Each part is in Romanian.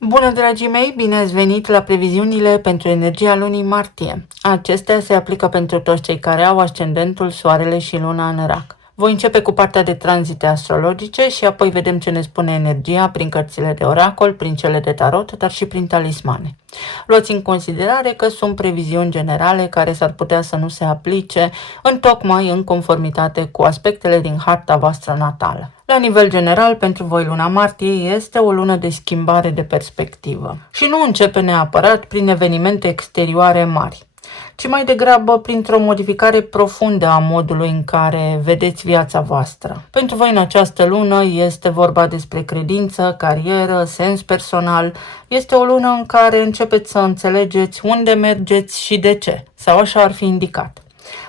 Bună, dragii mei! Bine ați venit la previziunile pentru energia lunii martie. Acestea se aplică pentru toți cei care au ascendentul, soarele și luna în rac. Voi începe cu partea de tranzite astrologice și apoi vedem ce ne spune energia prin cărțile de oracol, prin cele de tarot, dar și prin talismane. Luați în considerare că sunt previziuni generale care s-ar putea să nu se aplice tocmai în conformitate cu aspectele din harta voastră natală. La nivel general, pentru voi luna martie este o lună de schimbare de perspectivă și nu începe neapărat prin evenimente exterioare mari, ci mai degrabă printr-o modificare profundă a modului în care vedeți viața voastră. Pentru voi în această lună este vorba despre credință, carieră, sens personal. Este o lună în care începeți să înțelegeți unde mergeți și de ce, sau așa ar fi indicat.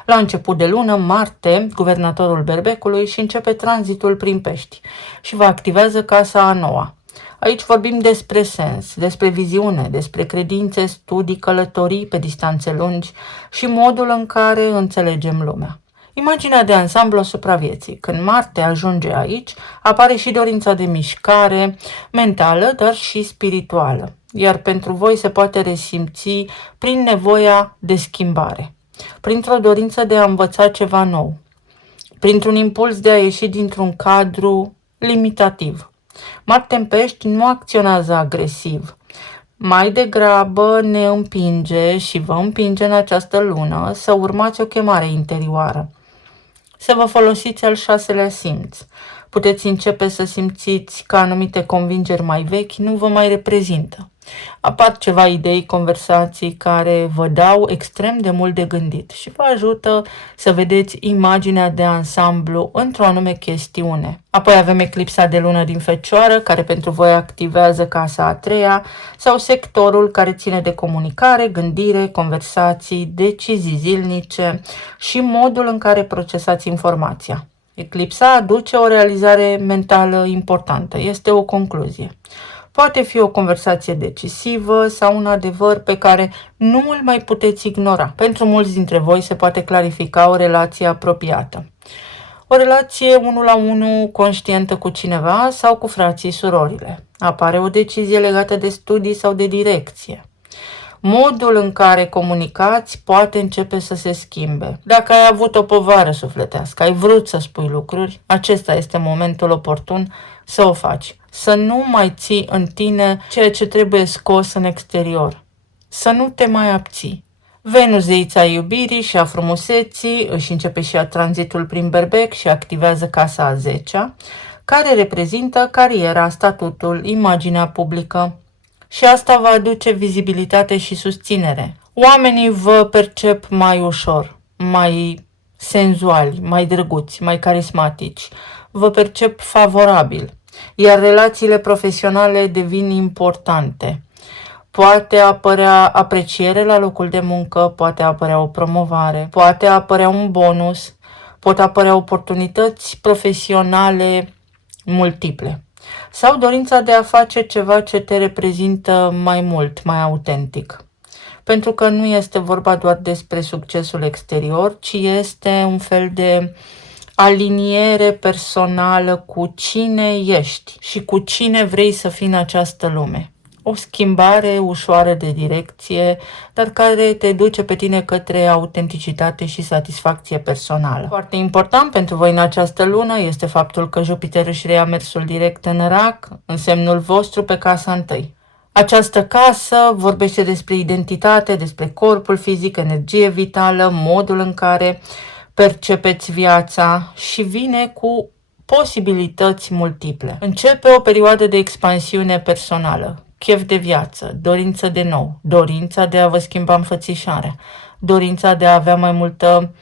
La început de lună, Marte, guvernatorul Berbecului, și începe tranzitul prin Pești și vă activează casa a noua. Aici vorbim despre sens, despre viziune, despre credințe, studii, călătorii pe distanțe lungi și modul în care înțelegem lumea. Imaginea de ansamblu asupra vieții. Când Marte ajunge aici, apare și dorința de mișcare mentală, dar și spirituală, iar pentru voi se poate resimți prin nevoia de schimbare, printr-o dorință de a învăța ceva nou, printr-un impuls de a ieși dintr-un cadru limitativ. Marte în Pești nu acționează agresiv, mai degrabă ne împinge și vă împinge în această lună să urmați o chemare interioară, să vă folosiți al șaselea simț. Puteți începe să simțiți că anumite convingeri mai vechi nu vă mai reprezintă. Apar ceva idei, conversații care vă dau extrem de mult de gândit și vă ajută să vedeți imaginea de ansamblu într-o anume chestiune. Apoi avem eclipsa de lună din Fecioară, care pentru voi activează casa a treia, sau sectorul care ține de comunicare, gândire, conversații, decizii zilnice și modul în care procesați informația. Eclipsa aduce o realizare mentală importantă, este o concluzie. Poate fi o conversație decisivă sau un adevăr pe care nu îl mai puteți ignora. Pentru mulți dintre voi se poate clarifica o relație apropiată. O relație 1-la-1 conștientă cu cineva sau cu frații, surorile. Apare o decizie legată de studii sau de direcție. Modul în care comunicați poate începe să se schimbe. Dacă ai avut o povară sufletească, ai vrut să spui lucruri, acesta este momentul oportun să o faci. Să nu mai ții în tine ceea ce trebuie scos în exterior. Să nu te mai abții. Venus, zeița iubirii și a frumuseții, își începe și a tranzitul prin Berbec și activează casa a 10-a, care reprezintă cariera, statutul, imaginea publică. Și asta va aduce vizibilitate și susținere. Oamenii vă percep mai ușor, mai senzuali, mai drăguți, mai carismatici. Vă percep favorabil, iar relațiile profesionale devin importante. Poate apărea apreciere la locul de muncă, poate apărea o promovare, poate apărea un bonus, pot apărea oportunități profesionale multiple. Sau dorința de a face ceva ce te reprezintă mai mult, mai autentic. Pentru că nu este vorba doar despre succesul exterior, ci este un fel de aliniere personală cu cine ești și cu cine vrei să fii în această lume. O schimbare ușoară de direcție, dar care te duce pe tine către autenticitate și satisfacție personală. Foarte important pentru voi în această lună este faptul că Jupiter își reia mersul direct în rac, în semnul vostru pe casa întâi. Această casă vorbește despre identitate, despre corpul fizic, energie vitală, modul în care percepeți viața și vine cu posibilități multiple. Începe o perioadă de expansiune personală, chef de viață, dorință de nou, dorința de a vă schimba înfățișarea, dorința de a avea mai multă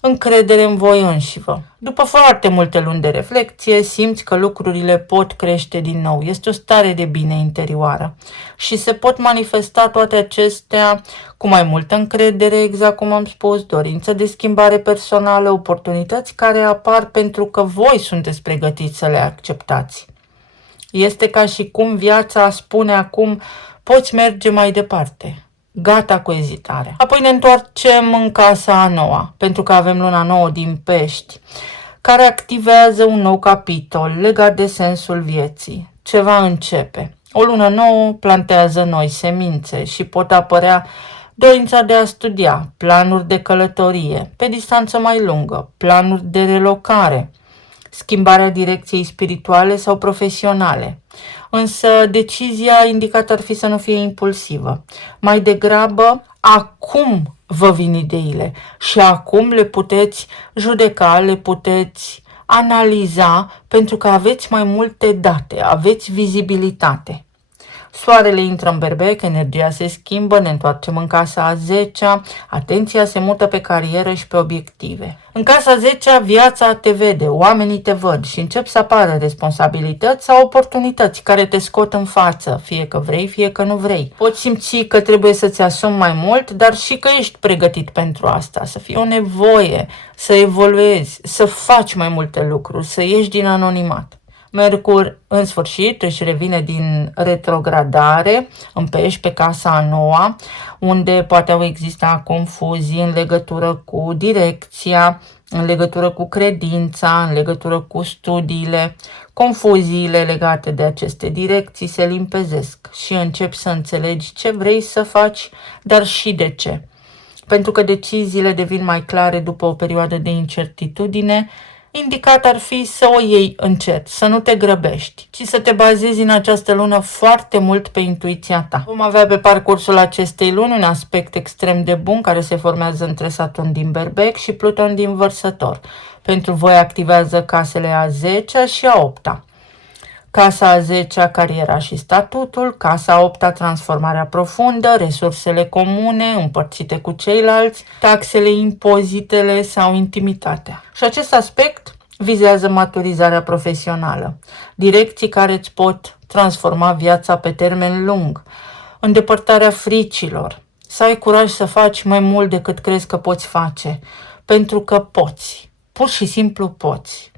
încredere în voi înșivă. După foarte multe luni de reflecție, simți că lucrurile pot crește din nou. Este o stare de bine interioară și se pot manifesta toate acestea cu mai multă încredere, exact cum am spus, dorință de schimbare personală, oportunități care apar pentru că voi sunteți pregătiți să le acceptați. Este ca și cum viața spune acum, poți merge mai departe. Gata cu ezitarea. Apoi ne întoarcem în casa a noua, pentru că avem luna nouă din Pești, care activează un nou capitol legat de sensul vieții. Ceva începe. O lună nouă plantează noi semințe și pot apărea dorința de a studia, planuri de călătorie pe distanță mai lungă, planuri de relocare, schimbarea direcției spirituale sau profesionale. Însă decizia indicată ar fi să nu fie impulsivă. Mai degrabă, acum vă vin ideile și acum le puteți judeca, le puteți analiza pentru că aveți mai multe date, aveți vizibilitate. Soarele intră în Berbec, energia se schimbă, ne întoarcem în casa a 10-a, atenția se mută pe carieră și pe obiective. În casa a 10-a, viața te vede, oamenii te văd și încep să apară responsabilități sau oportunități care te scot în față, fie că vrei, fie că nu vrei. Poți simți că trebuie să-ți asumi mai mult, dar și că ești pregătit pentru asta, să fie o nevoie, să evoluezi, să faci mai multe lucruri, să ieși din anonimat. Mercur, în sfârșit, își revine din retrogradare în Pești, pe casa a 9-a, unde poate au exista confuzii în legătură cu direcția, în legătură cu credința, în legătură cu studiile. Confuziile legate de aceste direcții se limpezesc și începi să înțelegi ce vrei să faci, dar și de ce. Pentru că deciziile devin mai clare după o perioadă de incertitudine, indicat ar fi să o iei încet, să nu te grăbești, ci să te bazezi în această lună foarte mult pe intuiția ta. Vom avea pe parcursul acestei luni un aspect extrem de bun care se formează între Saturn din Berbec și Pluton din Vărsător. Pentru voi activează casele a 10-a și a 8-a. Casa a 10-a, cariera și statutul, casa a 8-a, transformarea profundă, resursele comune împărțite cu ceilalți, taxele, impozitele sau intimitatea. Și acest aspect vizează maturizarea profesională, direcții care îți pot transforma viața pe termen lung, îndepărtarea fricilor, să ai curaj să faci mai mult decât crezi că poți face, pentru că poți, pur și simplu poți.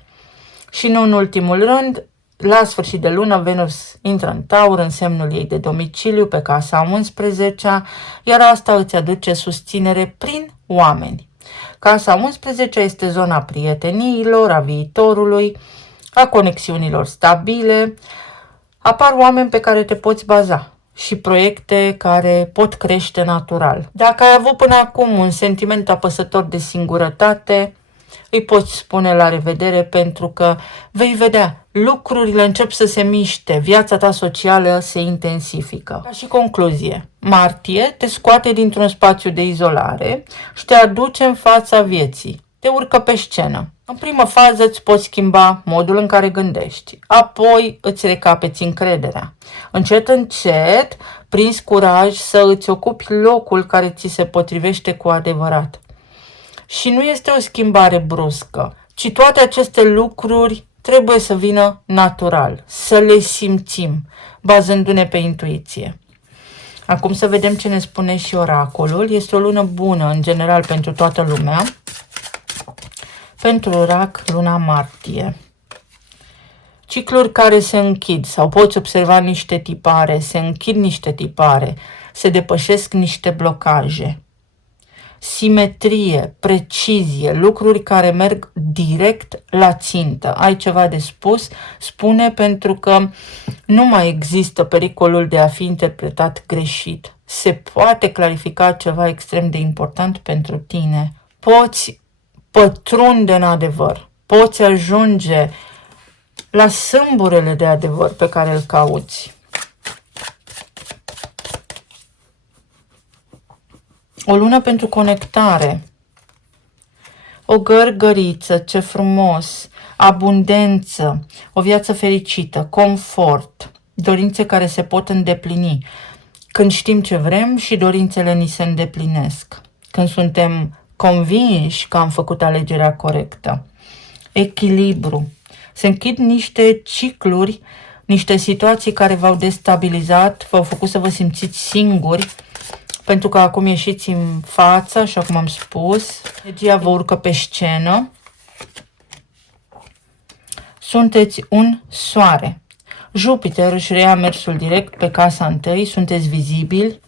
Și nu în ultimul rând, la sfârșit de lună, Venus intră în Taur, în semnul ei de domiciliu, pe casa a 11-a, iar asta îți aduce susținere prin oameni. Casa 11 este zona prieteniilor, a viitorului, a conexiunilor stabile. Apar oameni pe care te poți baza și proiecte care pot crește natural. Dacă ai avut până acum un sentiment apăsător de singurătate, îi poți spune la revedere pentru că vei vedea, lucrurile încep să se miște, viața ta socială se intensifică. Ca și concluzie, martie te scoate dintr-un spațiu de izolare și te aduce în fața vieții, te urcă pe scenă. În primă fază îți poți schimba modul în care gândești, apoi îți recapeți încrederea. Încet, încet, prinzi curaj să îți ocupi locul care ți se potrivește cu adevărat. Și nu este o schimbare bruscă, ci toate aceste lucruri trebuie să vină natural, să le simțim, bazându-ne pe intuiție. Acum să vedem ce ne spune și oracolul. Este o lună bună, în general, pentru toată lumea. Pentru orac, luna martie. Cicluri care se închid sau poți observa niște tipare, se închid niște tipare, se depășesc niște blocaje. Simetrie, precizie, lucruri care merg direct la țintă. Ai ceva de spus? Spune, pentru că nu mai există pericolul de a fi interpretat greșit. Se poate clarifica ceva extrem de important pentru tine. Poți pătrunde în adevăr, poți ajunge la sâmburele de adevăr pe care îl cauți. O lună pentru conectare, o gărgăriță, ce frumos, abundență, o viață fericită, confort, dorințe care se pot îndeplini. Când știm ce vrem și dorințele ni se îndeplinesc. Când suntem convinși că am făcut alegerea corectă. Echilibru. Se închid niște cicluri, niște situații care v-au destabilizat, v-au făcut să vă simțiți singuri, pentru că acum ieșiți în față, așa cum am spus, energia vă urcă pe scenă. Sunteți un soare. Jupiter își reia mersul direct pe casa 1, sunteți vizibili,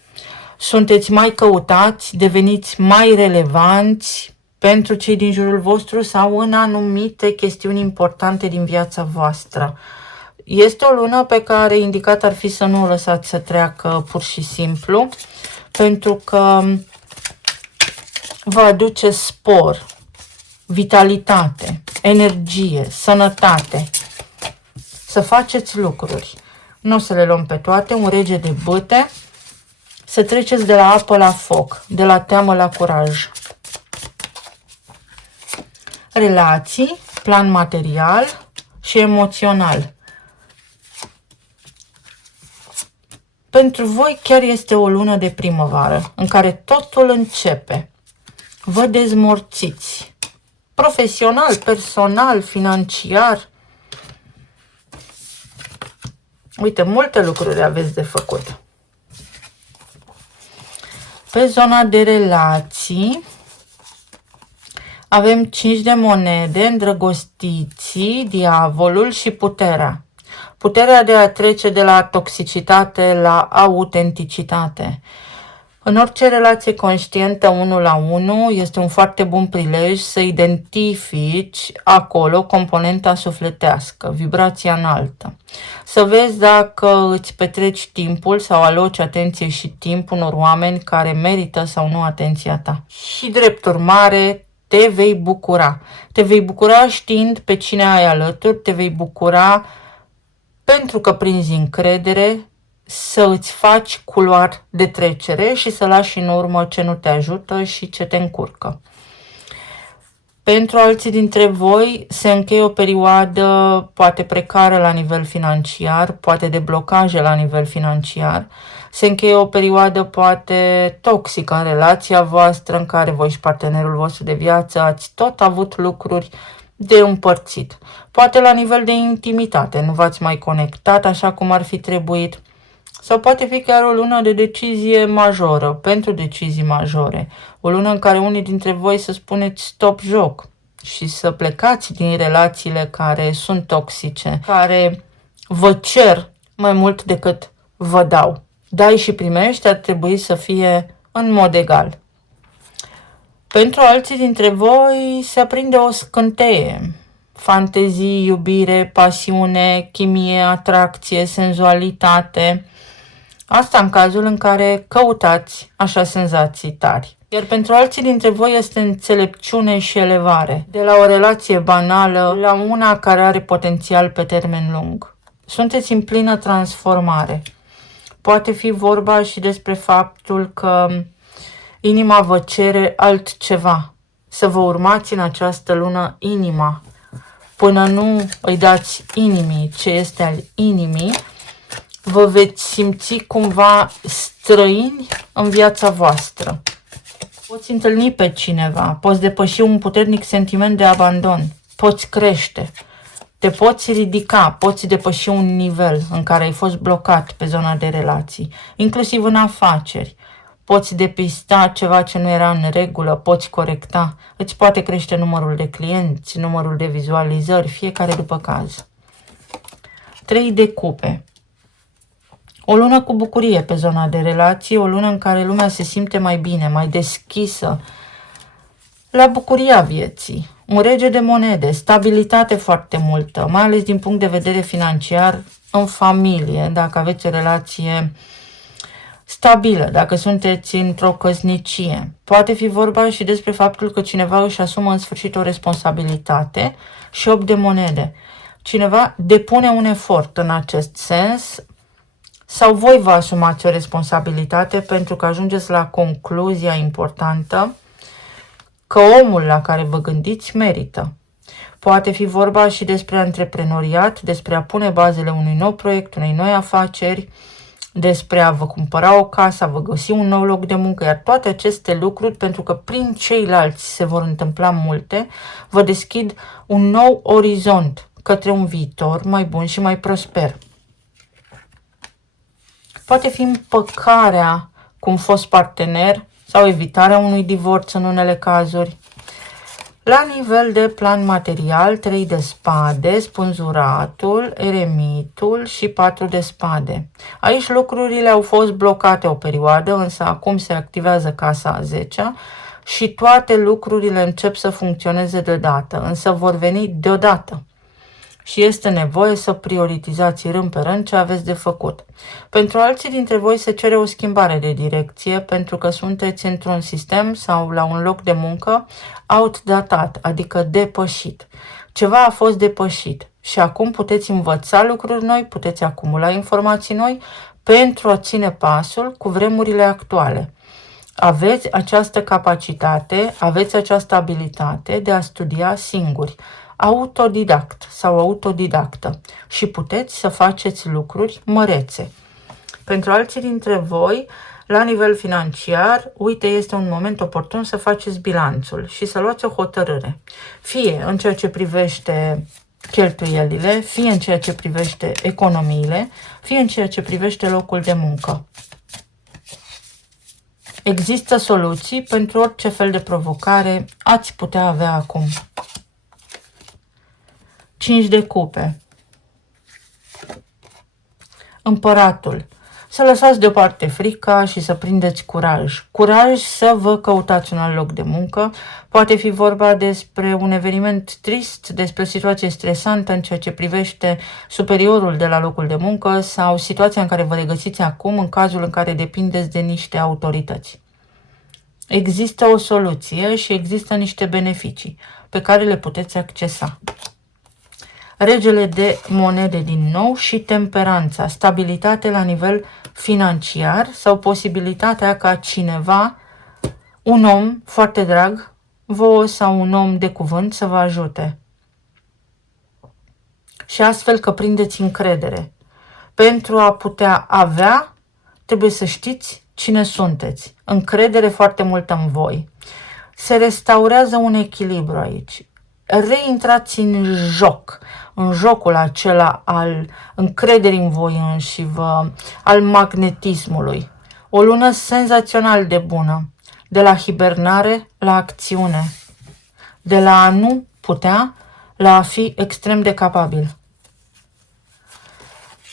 sunteți mai căutați, deveniți mai relevanți pentru cei din jurul vostru sau în anumite chestiuni importante din viața voastră. Este o lună pe care indicat ar fi să nu o lăsați să treacă pur și simplu, pentru că vă aduce spor, vitalitate, energie, sănătate. Să faceți lucruri. Nu o să le luăm pe toate, un rege de bâte, să treceți de la apă la foc, de la teamă la curaj. Relații, plan material și emoțional. Pentru voi chiar este o lună de primăvară, în care totul începe. Vă dezmorțiți. Profesional, personal, financiar. Uite, multe lucruri aveți de făcut. Pe zona de relații avem 5 de monede, îndrăgostiții, diavolul și puterea. Puterea de a trece de la toxicitate la autenticitate. În orice relație conștientă 1 la 1 este un foarte bun prilej să identifici acolo componenta sufletească, vibrația înaltă. Să vezi dacă îți petreci timpul sau aloci atenție și timp unor oameni care merită sau nu atenția ta. Și drept urmare, te vei bucura. Te vei bucura știind pe cine ai alături, te vei bucura pentru că prinzi încredere, să îți faci culoar de trecere și să lași în urmă ce nu te ajută și ce te încurcă. Pentru alții dintre voi se încheie o perioadă poate precară la nivel financiar, poate de blocaje la nivel financiar, se încheie o perioadă poate toxică în relația voastră, în care voi și partenerul vostru de viață ați tot avut lucruri de împărțit. Poate la nivel de intimitate, nu v-ați mai conectat așa cum ar fi trebuit, sau poate fi chiar o lună de decizie majoră, pentru decizii majore. O lună în care unii dintre voi să spuneți stop joc și să plecați din relațiile care sunt toxice, care vă cer mai mult decât vă dau. Dai și primești ar trebui să fie în mod egal. Pentru alții dintre voi se aprinde o scânteie. Fantezii, iubire, pasiune, chimie, atracție, senzualitate. Asta în cazul în care căutați așa senzații tari. Iar pentru alții dintre voi este înțelepciune și elevare. De la o relație banală la una care are potențial pe termen lung. Sunteți în plină transformare. Poate fi vorba și despre faptul că inima vă cere altceva. Să vă urmați în această lună inima. Până nu îi dați inimii ce este al inimii, vă veți simți cumva străini în viața voastră. Poți întâlni pe cineva, poți depăși un puternic sentiment de abandon, poți crește, te poți ridica, poți depăși un nivel în care ai fost blocat pe zona de relații, inclusiv în afaceri. Poți depista ceva ce nu era în regulă, poți corecta, îți poate crește numărul de clienți, numărul de vizualizări, fiecare după caz. 3 de cupe. O lună cu bucurie pe zona de relații, o lună în care lumea se simte mai bine, mai deschisă la bucuria vieții. Un rege de monede, stabilitate foarte multă, mai ales din punct de vedere financiar în familie, dacă aveți o relație stabilă, dacă sunteți într-o căsnicie. Poate fi vorba și despre faptul că cineva își asumă în sfârșit o responsabilitate și 8 de monede. Cineva depune un efort în acest sens sau voi vă asumați o responsabilitate pentru că ajungeți la concluzia importantă că omul la care vă gândiți merită. Poate fi vorba și despre antreprenoriat, despre a pune bazele unui nou proiect, unei noi afaceri, despre a vă cumpăra o casă, a vă găsi un nou loc de muncă, iar toate aceste lucruri, pentru că prin ceilalți se vor întâmpla multe, vă deschid un nou orizont către un viitor mai bun și mai prosper. Poate fi împăcarea cu un fost partener sau evitarea unui divorț în unele cazuri. La nivel de plan material, 3 de spade, spânzuratul, eremitul și 4 de spade. Aici lucrurile au fost blocate o perioadă, însă acum se activează casa a 10-a și toate lucrurile încep să funcționeze deodată, însă vor veni deodată. și este nevoie să prioritizați rând pe rând ce aveți de făcut. Pentru alții dintre voi se cere o schimbare de direcție pentru că sunteți într-un sistem sau la un loc de muncă outdatat, adică depășit. Ceva a fost depășit și acum puteți învăța lucruri noi, puteți acumula informații noi pentru a ține pasul cu vremurile actuale. Aveți această capacitate, aveți această abilitate de a studia singuri, autodidact sau autodidactă și puteți să faceți lucruri mărețe. Pentru alții dintre voi, la nivel financiar, uite, este un moment oportun să faceți bilanțul și să luați o hotărâre, fie în ceea ce privește cheltuielile, fie în ceea ce privește economiile, fie în ceea ce privește locul de muncă. Există soluții pentru orice fel de provocare ați putea avea acum. 5 de cupe. Împăratul. Să lăsați deoparte frica și să prindeți curaj. Curaj să vă căutați un alt loc de muncă. Poate fi vorba despre un eveniment trist, despre o situație stresantă în ceea ce privește superiorul de la locul de muncă sau situația în care vă regăsiți acum în cazul în care depindeți de niște autorități. Există o soluție și există niște beneficii pe care le puteți accesa. Regele de monede din nou și temperanța, stabilitate la nivel financiar sau posibilitatea ca cineva, un om foarte drag, vouă sau un om de cuvânt să vă ajute. Și astfel că prindeți încredere. Pentru a putea avea, trebuie să știți cine sunteți. Încredere foarte multă în voi. Se restaurează un echilibru aici. Reintrați în joc, în jocul acela al încrederii în voi înșivă, al magnetismului. O lună senzațional de bună, de la hibernare la acțiune, de la a nu putea la a fi extrem de capabil.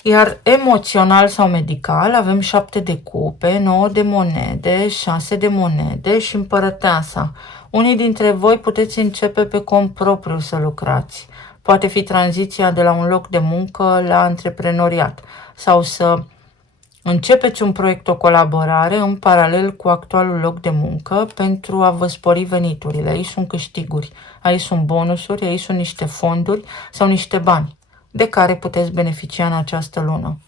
Iar emoțional sau medical avem 7 de cupe, 9 de monede, 6 de monede și împărăteasa. Unii dintre voi puteți începe pe cont propriu să lucrați. Poate fi tranziția de la un loc de muncă la antreprenoriat sau să începeți un proiect, o colaborare în paralel cu actualul loc de muncă pentru a vă spori veniturile. Aici sunt câștiguri, aici sunt bonusuri, aici sunt niște fonduri sau niște bani de care puteți beneficia în această lună.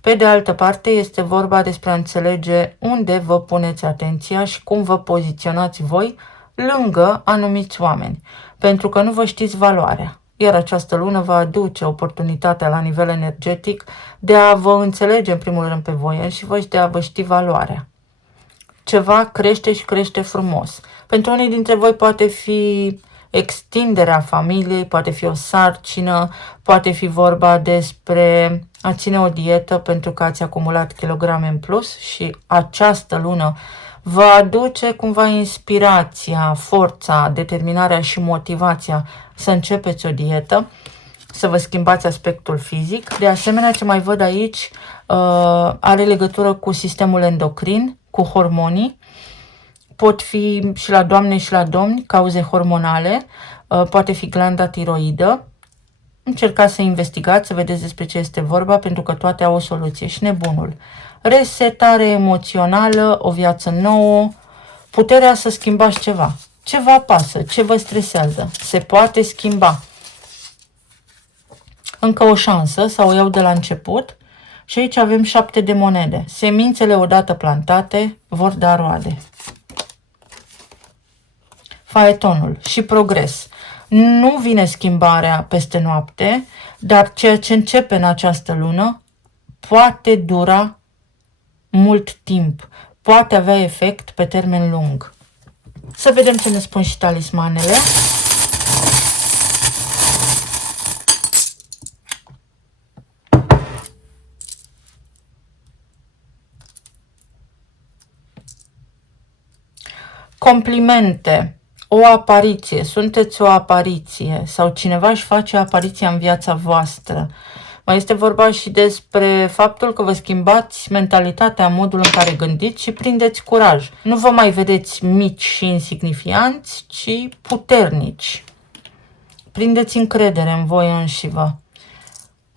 Pe de altă parte, este vorba despre a înțelege unde vă puneți atenția și cum vă poziționați voi lângă anumiți oameni, pentru că nu vă știți valoarea. Iar această lună va aduce oportunitatea la nivel energetic de a vă înțelege în primul rând pe voi înșivă și de a vă ști valoarea. Ceva crește și crește frumos. Pentru unii dintre voi poate fi extinderea familiei, poate fi o sarcină, poate fi vorba despre a ține o dietă pentru că ați acumulat kilograme în plus și această lună vă aduce cumva inspirația, forța, determinarea și motivația să începeți o dietă, să vă schimbați aspectul fizic. De asemenea, ce mai văd aici are legătură cu sistemul endocrin, cu hormonii. Pot fi și la doamne și la domni cauze hormonale, poate fi glanda tiroidă. Încercați să investigați, să vedeți despre ce este vorba, pentru că toate au o soluție. Și nebunul. Resetare emoțională, o viață nouă, puterea să schimbați ceva. Ce vă apasă, ce vă stresează. Se poate schimba. Încă o șansă, sau o iau de la început. Și aici avem 7 de monede. Semințele odată plantate vor da roade. Faetonul și progres. Nu vine schimbarea peste noapte, dar ceea ce începe în această lună poate dura mult timp, poate avea efect pe termen lung. Să vedem ce ne spun și talismanele. Complimente. O apariție, sunteți o apariție sau cineva își face apariția în viața voastră. Mai este vorba și despre faptul că vă schimbați mentalitatea, modul în care gândiți și prindeți curaj. Nu vă mai vedeți mici și insignifianți, ci puternici. Prindeți încredere în voi înșivă.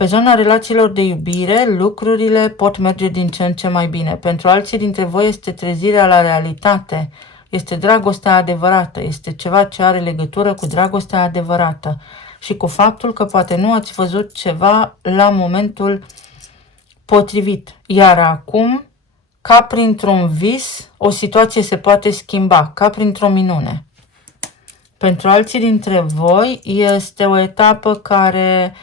Pe zona relațiilor de iubire, lucrurile pot merge din ce în ce mai bine. Pentru alții dintre voi este trezirea la realitate, este dragostea adevărată, este ceva ce are legătură cu dragostea adevărată și cu faptul că poate nu ați văzut ceva la momentul potrivit. Iar acum, ca printr-un vis, o situație se poate schimba, ca printr-o minune. Pentru alții dintre voi este o etapă care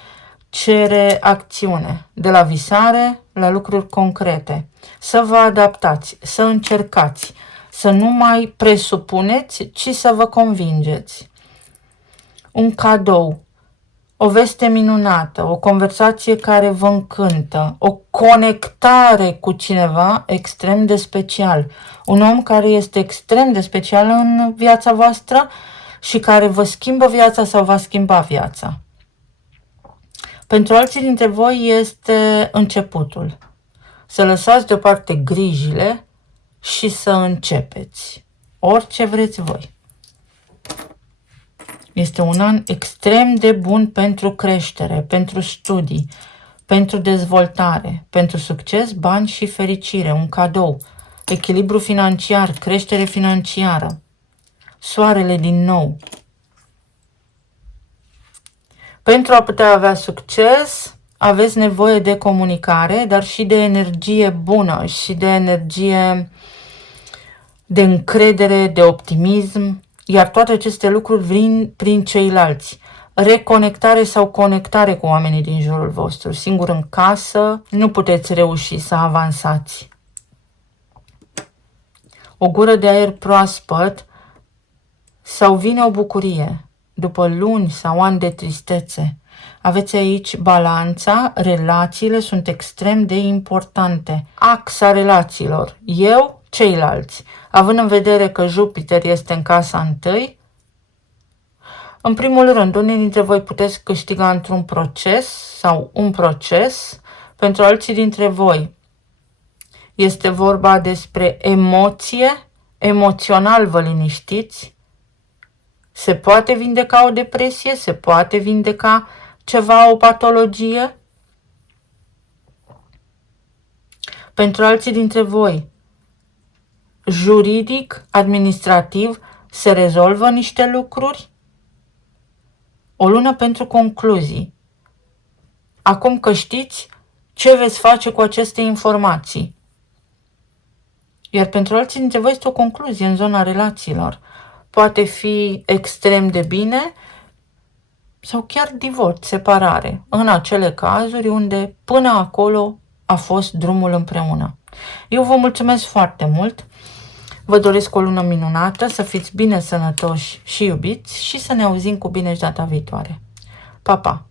cere acțiune, de la visare la lucruri concrete. Să vă adaptați, să încercați, să nu mai presupuneți, ci să vă convingeți. Un cadou, o veste minunată, o conversație care vă încântă, o conectare cu cineva extrem de special, un om care este extrem de special în viața voastră și care vă schimbă viața sau va schimba viața. Pentru alții dintre voi este începutul. Să lăsați deoparte grijile și să începeți. Orice vreți voi. Este un an extrem de bun pentru creștere, pentru studii, pentru dezvoltare, pentru succes, bani și fericire, un cadou, echilibru financiar, creștere financiară, soarele din nou. Pentru a putea avea succes, aveți nevoie de comunicare, dar și de energie bună și de energie de încredere, de optimism, iar toate aceste lucruri vin prin ceilalți. Reconectare sau conectare cu oamenii din jurul vostru. Singur în casă nu puteți reuși să avansați. O gură de aer proaspăt sau vine o bucurie după luni sau ani de tristețe. Aveți aici balanța, relațiile sunt extrem de importante. Axa relațiilor, eu, ceilalți. Având în vedere că Jupiter este în casa 1, în primul rând, unii dintre voi puteți câștiga într-un proces sau un proces. Pentru alții dintre voi este vorba despre emoție, emoțional vă liniștiți. Se poate vindeca o depresie, se poate vindeca ceva, o patologie. Pentru alții dintre voi, juridic, administrativ, se rezolvă niște lucruri. O lună pentru concluzii. Acum că știți ce veți face cu aceste informații. Iar pentru alții dintre voi este o concluzie în zona relațiilor. Poate fi extrem de bine sau chiar divorț, separare, în acele cazuri unde până acolo a fost drumul împreună. Eu vă mulțumesc foarte mult, vă doresc o lună minunată, să fiți bine sănătoși și iubiți și să ne auzim cu bine și data viitoare. Pa, pa!